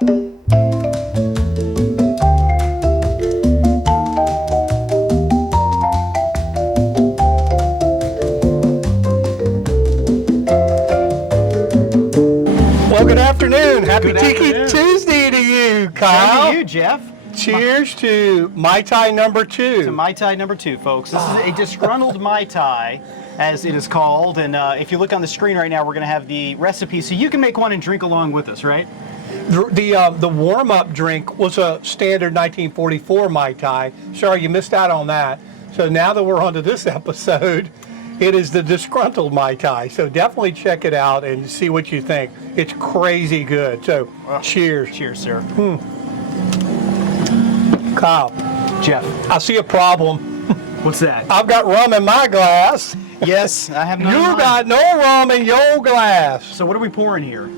Well, good afternoon. Happy Tiki Tuesday to you, Kyle. And to you, Jeff. Cheers to Mai Tai number 2. To Mai Tai number 2, folks. This is a disgruntled Mai Tai, as it is called. And if you look on the screen right now, we're going to have the recipe, so you can make one and drink along with us, right? The warm-up drink was a standard 1944 Mai Tai. Sorry, you missed out on that. So now that we're on to this episode, it is the disgruntled Mai Tai. So definitely check it out and see what you think. It's crazy good. So cheers. Cheers, sir. Kyle. Jeff. I see a problem. What's that? I've got rum in my glass. Yes, I have none. You got no rum in your glass. So what are we pouring here?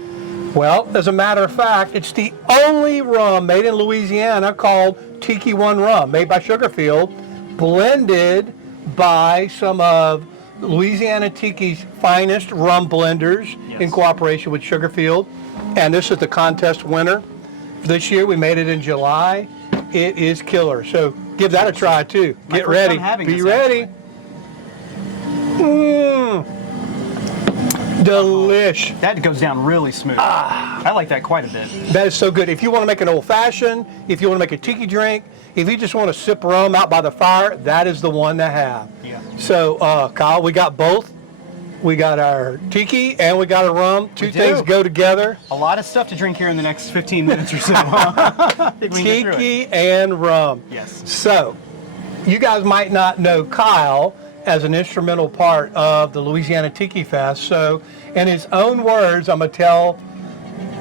Well, as a matter of fact, it's the only rum made in Louisiana called Tiki One Rum, made by Sugarfield, blended by some of Louisiana Tiki's finest rum blenders in cooperation with Sugarfield. And this is the contest winner. This year we made it in July. It is killer. So give that a try too. Get ready. Be ready. Delish. That goes down really smooth. I like that quite a bit. That is so good. If you want to make an old fashioned, if you want to make a tiki drink, if you just want to sip rum out by the fire, that is the one to have. Yeah. So, Kyle, we got both. We got our tiki and we got a rum. Two things go together. A lot of stuff to drink here in the next 15 minutes or so. Tiki and rum. Yes. So, you guys might not know Kyle as an instrumental part of the Louisiana Tiki Fest. So, in his own words, I'm going to tell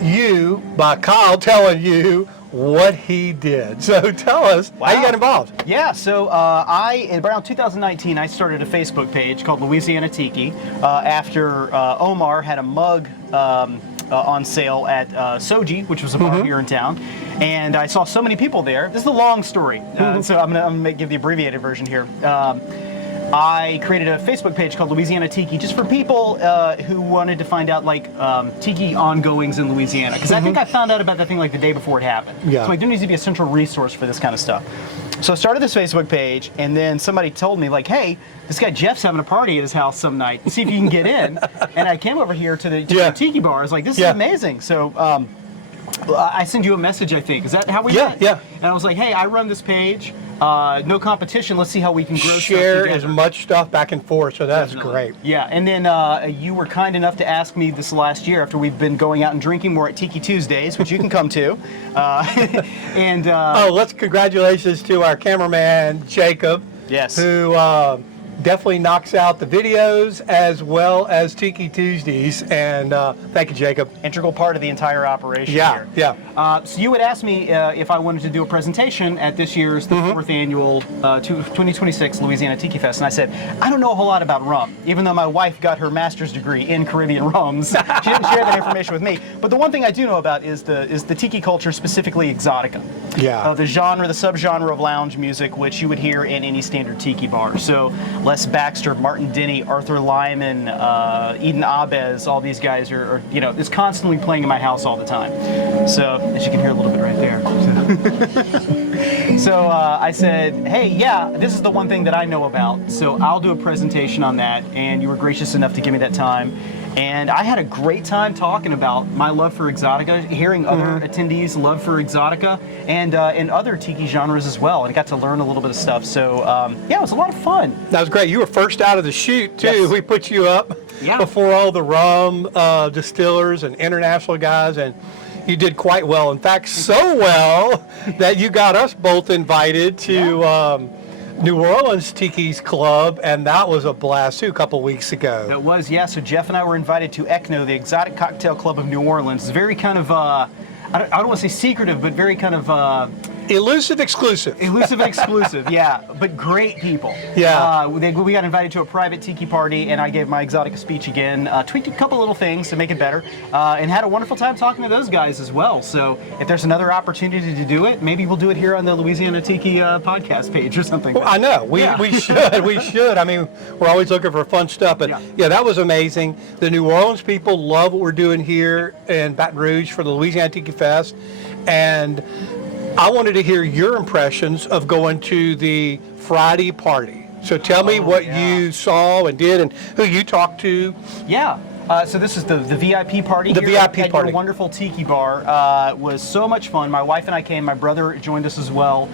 you, by Kyle telling you, what he did. So tell us how you got involved. Yeah, so around 2019, I started a Facebook page called Louisiana Tiki after Omar had a mug on sale at Soji, which was a bar here in town. And I saw so many people there. This is a long story, so I'm gonna give the abbreviated version here. I created a Facebook page called Louisiana Tiki just for people who wanted to find out like tiki ongoings in Louisiana. Because I think I found out about that thing like the day before it happened. Yeah. So I do need to be a central resource for this kind of stuff. So I started this Facebook page, and then somebody told me like, hey, this guy Jeff's having a party at his house some night. See if you can get in. And I came over here to the tiki bar. I was like, this is amazing. So I send you a message, I think. Is that how we met? Yeah. And I was like, hey, I run this page. No competition. Let's see how we can grow Share as much stuff back and forth, so that's great. Yeah, and then you were kind enough to ask me this last year after we've been going out and drinking more at Tiki Tuesdays, which you can come to. Congratulations to our cameraman, Jacob. Yes. Who definitely knocks out the videos as well as Tiki Tuesdays, and thank you, Jacob. Integral part of the entire operation here. Yeah. So you had asked me if I wanted to do a presentation at this year's the 4th annual 2026 Louisiana Tiki Fest, and I said, I don't know a whole lot about rum, even though my wife got her master's degree in Caribbean rums. She didn't share that information with me. But the one thing I do know about is the tiki culture, specifically exotica. Yeah. The genre, the subgenre of lounge music, which you would hear in any standard tiki bar. So Les Baxter, Martin Denny, Arthur Lyman, Eden Abez, all these guys are is constantly playing in my house all the time. So, as you can hear a little bit right there. So I said, hey, yeah, this is the one thing that I know about, so I'll do a presentation on that, and you were gracious enough to give me that time. And I had a great time talking about my love for exotica, hearing other attendees' love for exotica, and other tiki genres as well. And I got to learn a little bit of stuff. So yeah, it was a lot of fun. That was great. You were first out of the chute too. Yes. We put you up before all the rum distillers and international guys, and you did quite well. In fact, so well that you got us both invited to New Orleans Tiki's Club, and that was a blast too a couple weeks ago. That was, yeah. So Jeff and I were invited to ECNO, the Exotic Cocktail Club of New Orleans. It's very kind of, I don't want to say secretive, but very kind of Elusive exclusive. Elusive exclusive, yeah, but great people. Yeah. We got invited to a private tiki party, and I gave my Exotica speech again, tweaked a couple little things to make it better, and had a wonderful time talking to those guys as well. So if there's another opportunity to do it, maybe we'll do it here on the Louisiana Tiki podcast page or something. Well, I know. We should. We should. I mean, we're always looking for fun stuff. But yeah, that was amazing. The New Orleans people love what we're doing here in Baton Rouge for the Louisiana Tiki Fest. And I wanted to hear your impressions of going to the Friday party. So tell me what you saw and did and who you talked to. Yeah. So this is the VIP party. The here VIP at party. Your wonderful tiki bar. Was so much fun. My wife and I came. My brother joined us as well.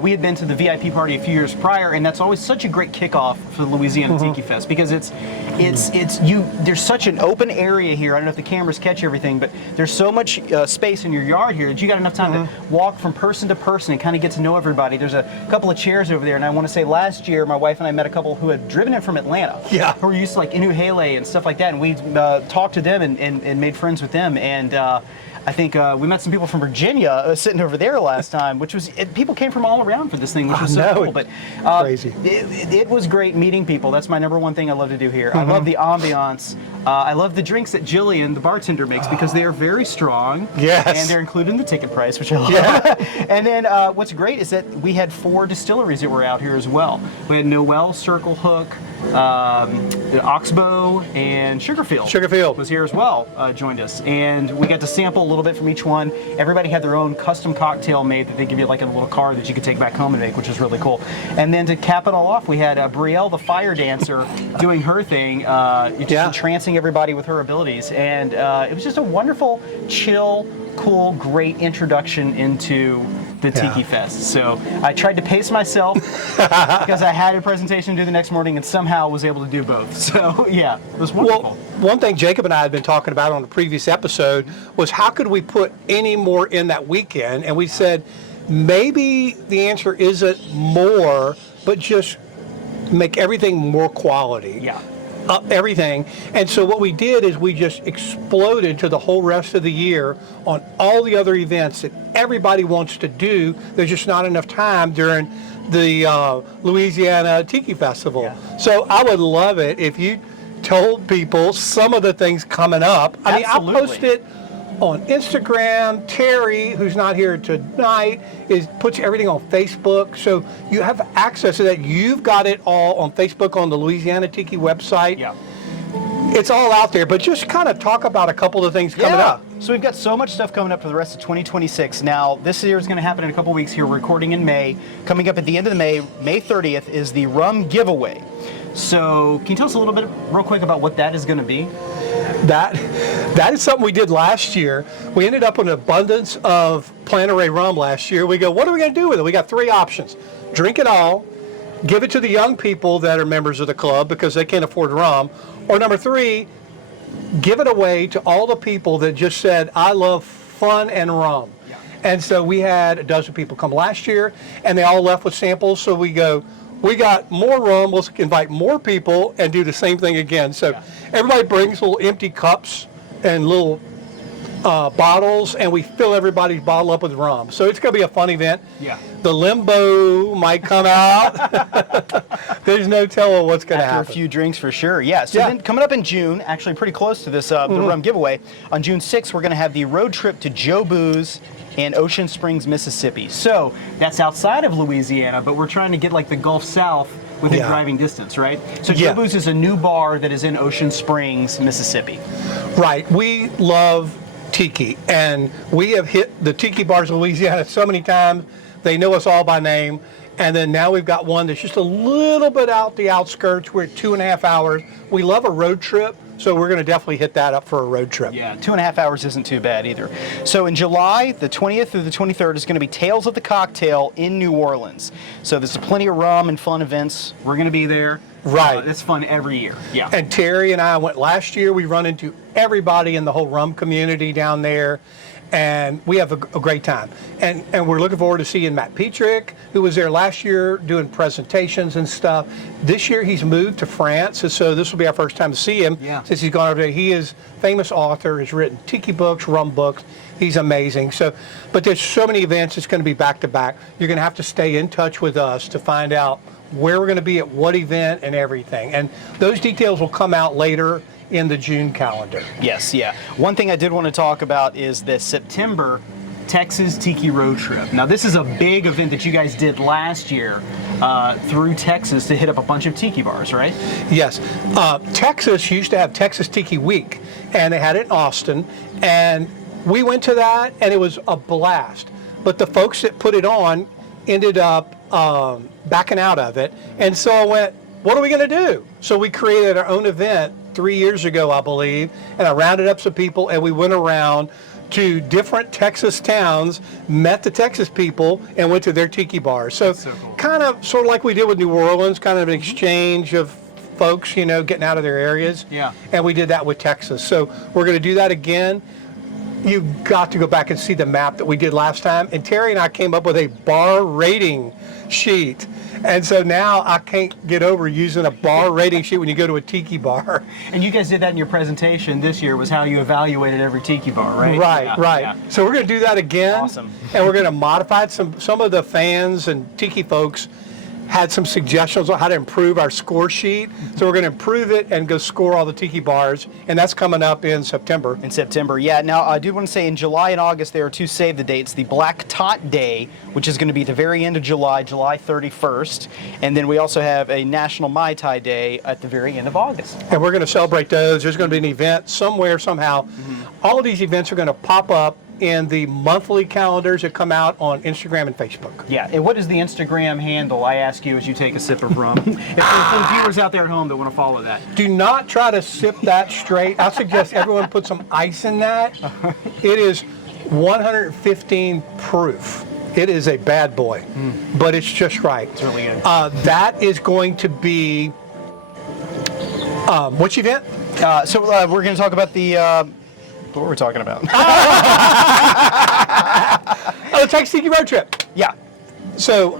We had been to the VIP party a few years prior, and that's always such a great kickoff for the Louisiana Tiki Fest because there's such an open area here. I don't know if the cameras catch everything, but there's so much space in your yard here that you got enough time to walk from person to person and kind of get to know everybody. There's a couple of chairs over there, and I want to say last year my wife and I met a couple who had driven in from Atlanta. Yeah. Who were used to like Inuhele and stuff like that, and we talked to them and made friends with them, and I think we met some people from Virginia sitting over there last time, which was people came from all around for this thing, which was so cool. But crazy. It was great meeting people. That's my number one thing I love to do here. I love the ambiance. I love the drinks that Jillian, the bartender, makes because they are very strong. Yes. And they're included in the ticket price, which I love. Yeah. And then what's great is that we had 4 distilleries that were out here as well. We had Noel, Circle Hook, Oxbow, and Sugarfield. Sugarfield was here as well, joined us. And we got to sample a little bit from each one. Everybody had their own custom cocktail made that they give you like in a little card that you could take back home and make, which is really cool. And then to cap it all off, we had Brielle, the fire dancer, doing her thing, just entrancing everybody with her abilities. And it was just a wonderful, chill, cool, great introduction into the Tiki Fest. So I tried to pace myself because I had a presentation to do the next morning and somehow was able to do both. So yeah, it was wonderful. Well, one thing Jacob and I had been talking about on the previous episode was how could we put any more in that weekend? And we said maybe the answer isn't more, but just make everything more quality. Yeah. Everything. And so what we did is we just exploded to the whole rest of the year on all the other events that everybody wants to do. There's just not enough time during the Louisiana Tiki Festival. Yeah. So I would love it if you told people some of the things coming up. I mean, I'll post it on Instagram. Terry, who's not here tonight, puts everything on Facebook, so you have access to that. You've got it all on Facebook on the Louisiana Tiki website. Yeah. It's all out there, but just kind of talk about a couple of things coming up. So we've got so much stuff coming up for the rest of 2026. Now, this year is going to happen in a couple weeks here. We're recording in May. Coming up at the end of May 30th, is the rum giveaway. So can you tell us a little bit real quick about what that is going to be? That is something we did last year. We ended up with an abundance of Plantaray rum last year. We go, what are we going to do with it? We got 3 options. Drink it all, give it to the young people that are members of the club because they can't afford rum, or number 3, give it away to all the people that just said, I love fun and rum. Yeah. And so we had a dozen people come last year, and they all left with samples, so we go, we got more rum, we'll invite more people and do the same thing again. So everybody brings little empty cups and little bottles, and we fill everybody's bottle up with rum. So it's going to be a fun event. Yeah. The limbo might come out. There's no telling what's going to happen. After a few drinks for sure, yeah. So then coming up in June, actually pretty close to this the rum giveaway, on June 6th, we're going to have the road trip to Joe Boo's in Ocean Springs, Mississippi. So that's outside of Louisiana, but we're trying to get like the Gulf South within driving distance, right? So Joe Boo's is a new bar that is in Ocean Springs, Mississippi. Right. We love Tiki, and we have hit the Tiki bars in Louisiana so many times. They know us all by name. And then now we've got one that's just a little bit out the outskirts. We're at 2.5 hours. We love a road trip, so we're going to definitely hit that up for a road trip. Yeah, 2.5 hours isn't too bad either. So in July, the 20th through the 23rd is going to be Tales of the Cocktail in New Orleans. So there's plenty of rum and fun events. We're going to be there. Right. It's fun every year. Yeah. And Terry and I went last year. We run into everybody in the whole rum community down there. and we have a great time. And we're looking forward to seeing Matt Petrick, who was there last year doing presentations and stuff. This year he's moved to France, and so this will be our first time to see him since he's gone over there. He is a famous author, has written tiki books, rum books. He's amazing. So, but there's so many events, it's going to be back to back. You're going to have to stay in touch with us to find out where we're going to be at what event and everything. And those details will come out later in the June calendar. Yes, yeah. One thing I did want to talk about is the September Texas Tiki Road Trip. Now, this is a big event that you guys did last year through Texas to hit up a bunch of tiki bars, right? Yes. Texas used to have Texas Tiki Week, and they had it in Austin, and we went to that, and it was a blast. But the folks that put it on ended up backing out of it, and so I went, what are we going to do? So we created our own event 3 years ago, I believe, and I rounded up some people, and we went around to different Texas towns, met the Texas people, and went to their tiki bars. So, cool. Kind of sort of like we did with New Orleans, kind of an exchange of folks, you know, getting out of their areas. Yeah. And we did that with Texas. So we're going to do that again. You've got to go back and see the map that we did last time. And Terry and I came up with a bar rating sheet. And so now I can't get over using a bar rating sheet when you go to a tiki bar. And you guys did that in your presentation this year, was how you evaluated every tiki bar, right? Right. Yeah. So we're going to do that again. Awesome. And we're going to modify it. Some of the fans and tiki folks had some suggestions on how to improve our score sheet. So we're going to improve it and go score all the tiki bars. And that's coming up in September. In September, yeah. Now, I do want to say in July and August, there are two save the dates. The Black Tot Day, which is going to be the very end of July, July 31st. And then we also have a National Mai Tai Day at the very end of August. And we're going to celebrate those. There's going to be an event somewhere, somehow. All of these events are going to pop up in the monthly calendars that come out on Instagram and Facebook. Yeah, and what is the Instagram handle, I ask you as you take a sip of rum? If there's some viewers out there at home that want to follow that. Do not try to sip that straight. I suggest everyone put some ice in that. It is 115 proof. It is a bad boy, but it's just right. It's really good. That is going to be, which event? So we're going to talk about the, what were we talking about? Oh, the Texas Tiki Road Trip. Yeah. So,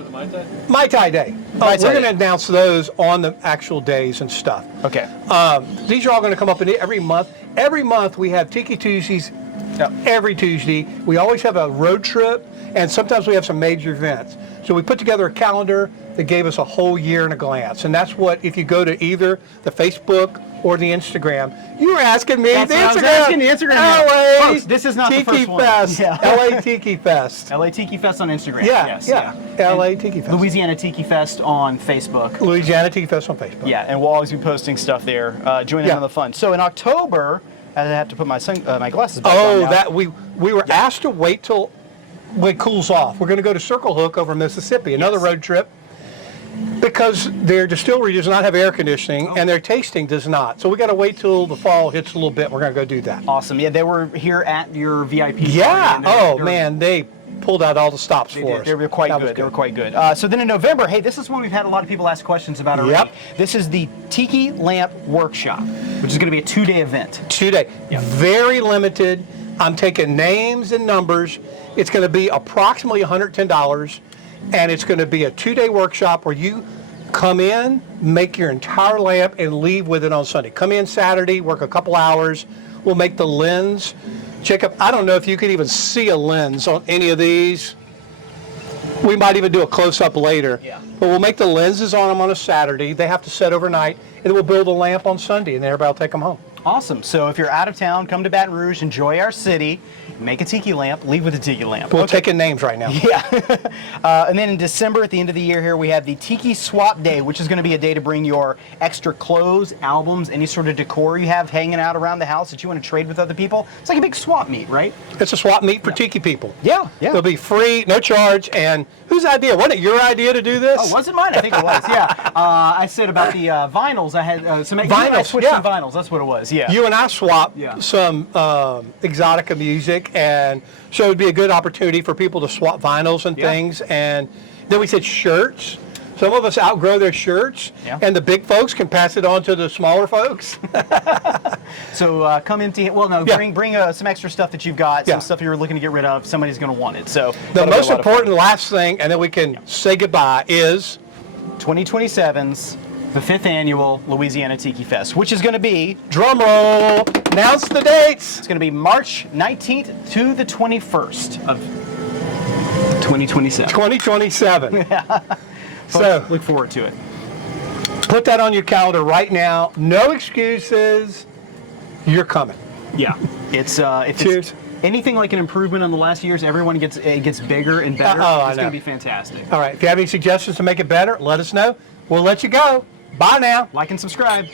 Mai Tai Day. Mai Tai We're going Day. to announce those on the actual days and stuff. Okay. These are all going to come up in every month. Every month we have Tiki Tuesdays. Every Tuesday. We always have a road trip, and sometimes we have some major events. So we put together a calendar that gave us a whole year in a glance. And that's what, if you go to either the Facebook or the Instagram, you were asking me. That's the what I was Instagram. asking, the Instagram. LA Folks, this is not the Tiki first one. Fest. Yeah. LA Tiki Fest. LA Tiki Fest on Instagram. Yeah, Yes, LA Tiki Fest. Louisiana Tiki Fest on Facebook. Louisiana Tiki Fest on Facebook. Yeah, and we'll always be posting stuff there. Join in on the fun. So in October, I have to put my my glasses back on now. That we were asked to wait till it cools off. We're going to go to Circle Hook over Mississippi, another road trip, because their distillery does not have air conditioning and their tasting does not. So we got to wait till the fall hits a little bit. We're going to go do that. Awesome. Yeah, they were here at your VIP party. Yeah. and they're Man, they pulled out all the stops They for did. us. They were quite That was good. They were quite good. So then in November, hey, this is one we've had a lot of people ask questions about already. Yep. This is the Tiki Lamp Workshop, which is going to be a 2-day event. 2 day. Very limited. I'm taking names and numbers. It's going to be approximately $110, and it's going to be a 2-day workshop where you come in, make your entire lamp, and leave with it on Sunday. Come in Saturday, work a couple hours. We'll make the lens. Check up. I don't know if you could even see a lens on any of these. We might even do a close-up later. Yeah. But we'll make the lenses on them on a Saturday. They have to set overnight, and then we'll build a lamp on Sunday, and then everybody will take them home. Awesome. So if you're out of town, come to Baton Rouge, enjoy our city, make a tiki lamp, leave with a tiki lamp. We're taking names right now. Yeah. And then in December, at the end of the year here, we have the Tiki Swap Day, which is going to be a day to bring your extra clothes, albums, any sort of decor you have hanging out around the house that you want to trade with other people. It's like a big swap meet, right? It's a swap meet for tiki people. Yeah, yeah. It'll be free, no charge, and whose idea? Wasn't it your idea to do this? Oh, was it mine? I think it was, yeah. I said about the vinyls. I had some Vinyls, switched yeah. some vinyls. That's what it was, yeah. You and I swapped some exotica music, and so it would be a good opportunity for people to swap vinyls and things. And then we said shirts. Some of us outgrow their shirts, Yeah. and the big folks can pass it on to the smaller folks. So come empty. Well, no, Yeah. bring some extra stuff that you've got, Yeah. some stuff you're looking to get rid of. Somebody's going to want it. So The that'll be a most lot of fun. important last thing, and then we can say goodbye, is 2027's the 5th annual Louisiana Tiki Fest, which is going to be, drum roll. Announce the dates. it's going to be March 19th to the 21st of 2027. 2027. So Folks, look forward to it. put that on your calendar right now. No excuses. You're coming. Yeah, it's if Cheers. it's anything like an improvement on the last years, everyone gets bigger and better. I It's know. going to be fantastic. All right. If you have any suggestions to make it better, let us know. We'll let you go. Bye now. Like and subscribe.